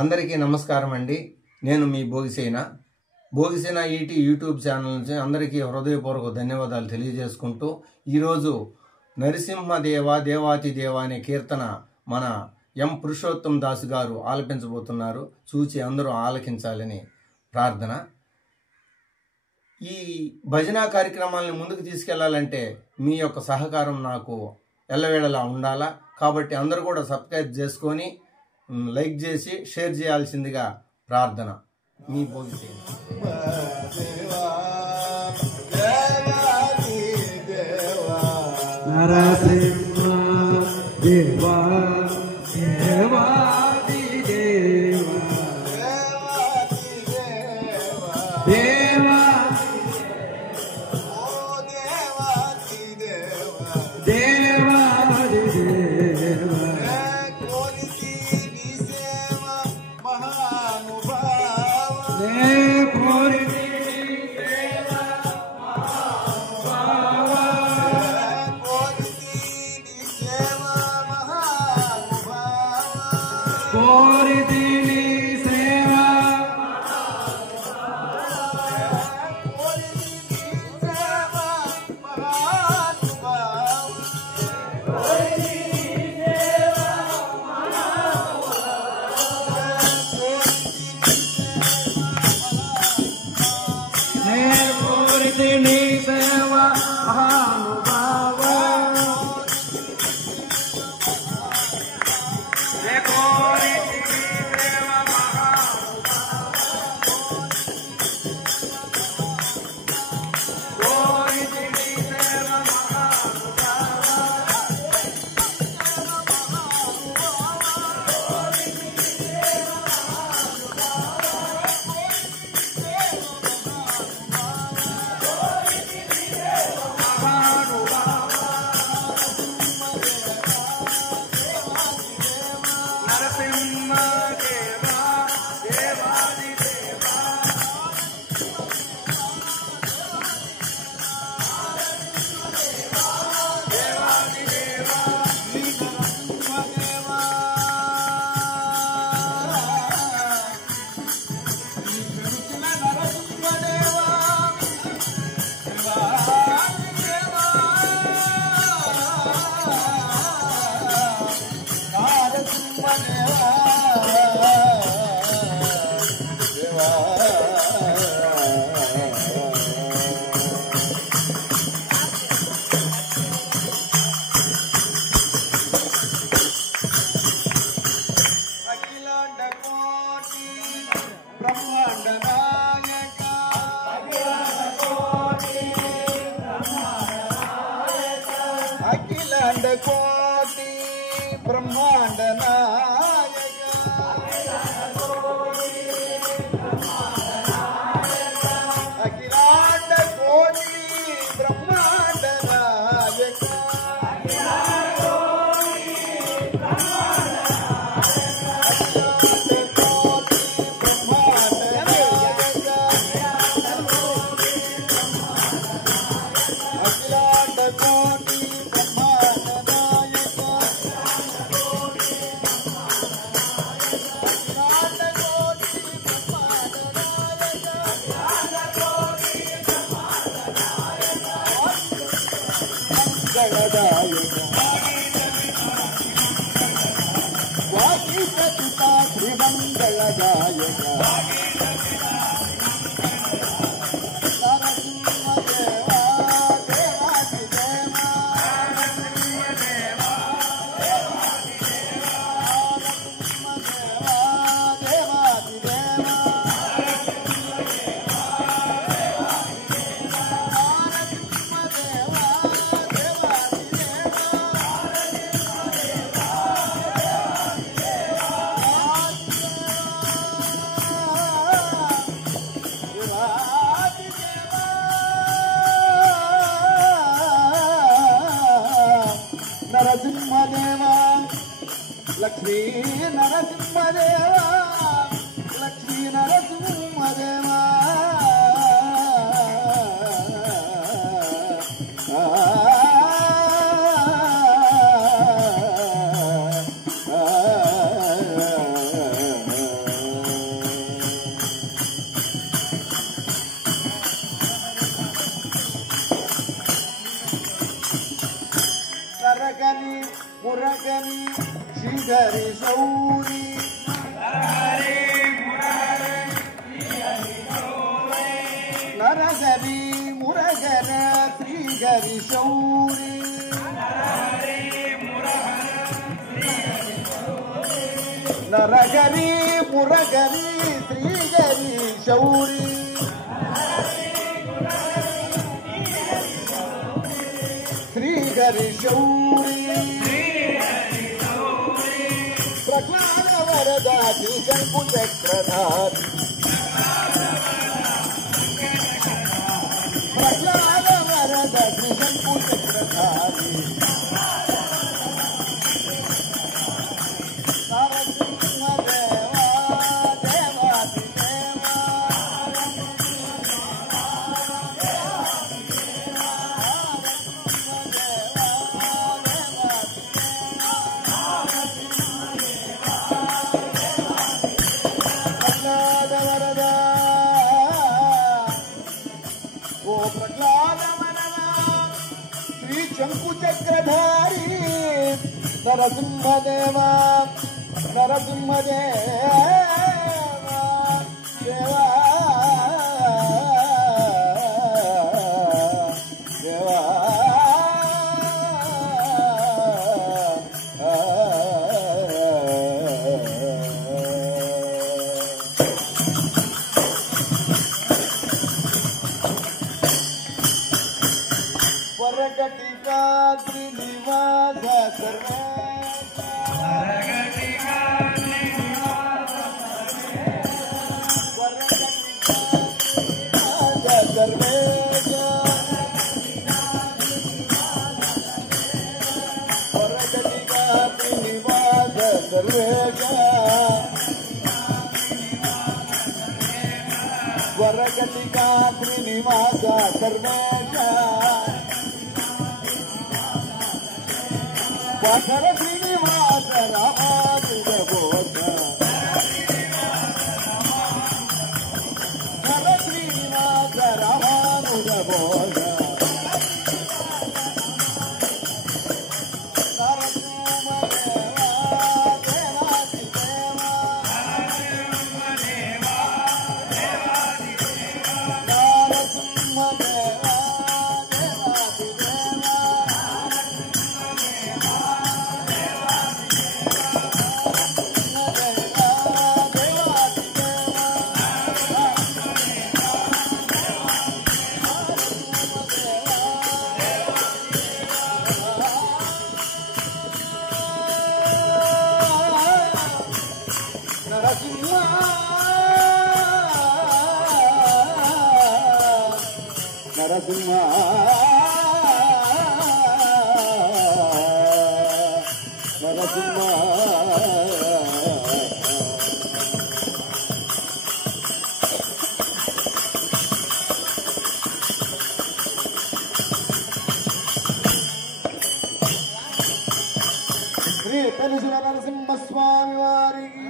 అందరికీ నమస్కారం అండి. నేను మీ భోగిసేన ఈటీ యూట్యూబ్ ఛానల్ నుంచి అందరికీ హృదయపూర్వక ధన్యవాదాలు తెలియజేసుకుంటూ ఈరోజు నరసింహదేవ దేవాతి దేవ అనే కీర్తన మన ఎం పురుషోత్తం దాస్ గారు ఆలపించబోతున్నారు. చూచి అందరూ ఆలకించాలని ప్రార్థన. ఈ భజన కార్యక్రమాలను ముందుకు తీసుకెళ్లాలంటే మీ యొక్క సహకారం నాకు ఎల్లవేళలా ఉండాలా. కాబట్టి అందరూ కూడా సబ్స్క్రైబ్ చేసుకొని లైక్ చేసి షేర్ చేయాల్సిందిగా ప్రార్థన. మీ భోగిసేన. నరసింహ దేవా దేవాది దేవా దేవా దేవాది దేవా అఖిలాండ కోటి బ్రహ్మాండ అఖిలాండ కోటి బ్రహ్మాండ నాయక నరసింహదేవా లక్ష్మీ నరసింహదేవా లక్ష్మీ నరసింహదేవా మురగని మురగని శ్రీహరి శౌరి నరగని మురగన శ్రీహరి శౌరి నరగని మురగని శ్రీహరి శౌరి శ్రీహరి శౌరి ప్రహ్లాద వరదాది శంకు చక్రధారి ప్రహ్లాద వరదాది శంకు చక్రధారి చక్రధారి నరసింహదేవ నరసింహదేవ దేవా దేవా వరకటికాద్రి నివాస సర్వేశ వరకటికాద్రి నివాస సర్వేశ వరకటికాద్రి నివాస సర్వేశ వర శ్రీనివాస రామానుజ బోధ వర శ్రీనివాస రామానుజ బోధ నరసింహ నరసింహ శ్రీ పెనుసుల నరసింహ స్వామి వారికి